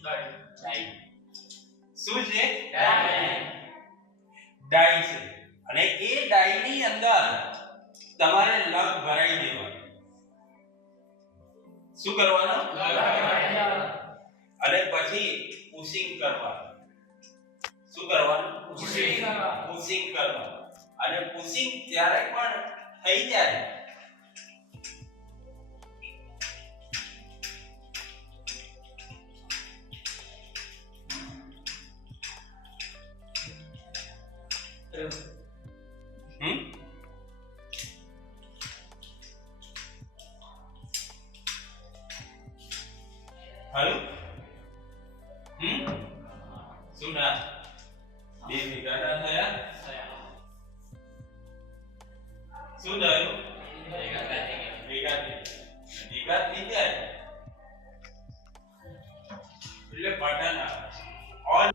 ડાઈ શું છે ડાઈ છે અને એ ડાઈ ની અંદર તમારે લગ ભરાઈ દેવાનું શું કરવાનું અને પછી પુશિંગ કરવાનું શું કરવાનું પુશિંગ કરવાનું અને પુશિંગ ત્યારે પણ થઈ જાય હાલો સુના બે ભેગા થયા શું થયું ભેગા થઈ જાય એટલે બટન ઓન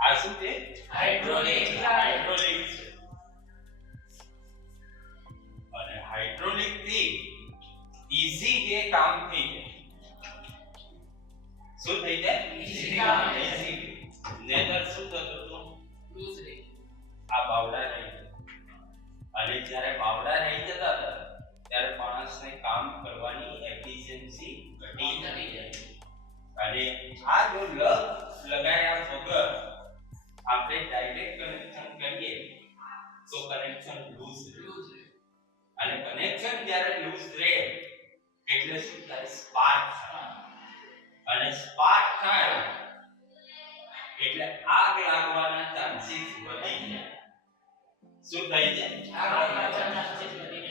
આ શું છે હાઇડ્રોલિક છે અને હાઇડ્રોલિક થી ઈઝી એ કામ થઈ જાય શું થઈ જાય ઈઝી નેતર શું થતું હતું લૂઝ રહી આ બાવડા રહી અને જ્યારે બાવડા રહી જતા હતા ત્યારે માણસને કામ કરવાની એફિશિયન્સી ઘટી જાય અને આ જો લગાયા વગર આપણે ડાયરેક્ટ કનેક્શન કરીએ તો કનેક્શન લૂઝ રહે અને કનેક્શન જ્યારે લૂઝ રહે એટલે શું થાય સ્પાર્ક અને સ્પાર્ક થાય એટલે આગ લાગવાના ચાન્સીસ વધી જાય શું થઈ જાય આગ લાગવાના ચાન્સીસ વધી